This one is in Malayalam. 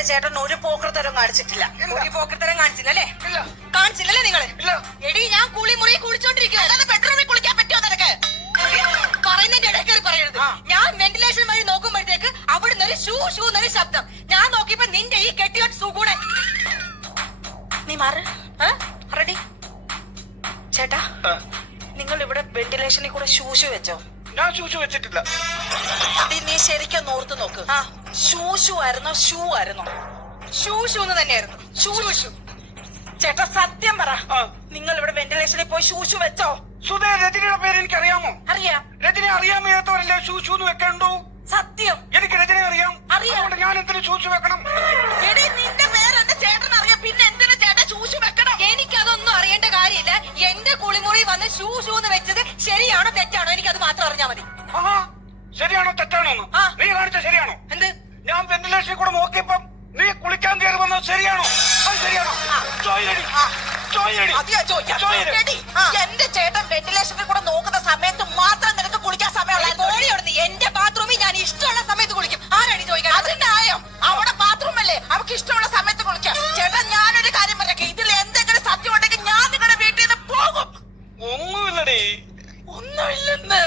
എന്റെ ചേട്ടൻ ഒരു പോക്കൃത്തരം കാണിച്ചിട്ടില്ല. ഒരു പോക്കത്തരം കാണിച്ചില്ലല്ലേ കാണിച്ചില്ലല്ലേ നിങ്ങൾ? എടി ഞാൻ കുളി മുറി കുളിച്ചോണ്ടിരിക്കും അല്ലാതെ ബെഡ്റൂമിൽ കുളിക്കാൻ പറ്റുമോ നിനക്ക്? പറയുന്നതിന്റെ ഇടയ്ക്ക് പറയരുത്. ഞാൻ വെന്റിലേഷൻ വഴി നോക്കുമ്പോഴത്തേക്ക് അവിടുന്ന് ഒരു ഷൂ ഷൂ എന്നൊരു ശബ്ദം. ഞാൻ നോക്കിയപ്പോ നിന്റെ ഈ കെട്ടിയോട്ട് സുഗുണൻ. നീ മാറ്? റെഡി ചേട്ടാ നിങ്ങൾ ഇവിടെ വെന്റിലേഷനിൽ കൂടെ ശൂശു വെച്ചോ? ഞാൻ ശൂശു വെച്ചിട്ടില്ല. നീ ശരിക്കും ഓർത്ത് നോക്ക്. ആ. ശൂശു ആയിരുന്നോ? ഷൂ ആയിരുന്നോ? ഷൂ ഷൂ എന്ന് തന്നെയായിരുന്നു. ഷൂ ഷൂ. ചേട്ടാ സത്യം പറ. നിങ്ങൾ ഇവിടെ വെന്റിലേഷനിൽ പോയി ശൂശു വെച്ചോ? സുധേ രജനിയുടെ പേര് എനിക്ക് അറിയാമോ അറിയാം. രജനി അറിയാൻ വയ്യാത്തവരല്ലേ ശൂശു എന്ന് വെക്കണ്ടോ? സത്യം. എനിക്ക് രജനി അറിയാം. അറിയാം. ഞാൻ എന്തിനു ശൂശു വെക്കണം? എടി നിന്റെ പേര് എന്റെ ചേട്ടൻ അറിയാം. പിന്നെ എന്തിനാ ചേട്ടാ ശൂശു വെക്കണം? എനിക്കതൊന്നും അറിയേണ്ട കാര്യമില്ല. എന്റെ കുളിമുറി വന്ന് ഷൂ ഷൂ എന്ന് വെച്ചത് ശരിയാണോ മതി. ശരിയാണോ തെറ്റാണോ നീ കാണിച്ച ശരിയാണോ? എന്ത്? ഞാൻ വെന്റിലേഷനിൽ കൂടെ നോക്കിയപ്പം നീ കുളിക്കാൻ കയറി വന്നത് ശരിയാണോ? അത് ശരിയാണോ? എന്റെ ചേട്ടൻ വെന്റിലേഷനിൽ കൂടെ നോക്കുന്ന സമയത്ത് മാത്രം നിനക്ക് കുളിക്കാൻ സമയമുള്ള ഓടിയോടുന്നു എന്റെ ബാത്റൂമിൽ ഞാൻ ഇഷ്ടമുള്ള സമയത്ത് കുളിക്കും. ആരാണ് ചോദിക്കാൻ അത് ന്യായം. അവിടെ ബാത്റൂം അല്ലേ? അവർക്ക് ഇഷ്ടമുള്ള സമയത്ത് കുളിക്കാം. ചേട്ടൻ ഞാനൊരു കാര്യം പറയട്ടെ. ഇതിൽ എന്തെങ്കിലും സത്യം ഉണ്ടെങ്കിൽ ഞാൻ നിങ്ങളുടെ വീട്ടിൽ നിന്ന് പോകും. ഒന്നുമില്ലടി. ഒന്നുമില്ലെന്ന്.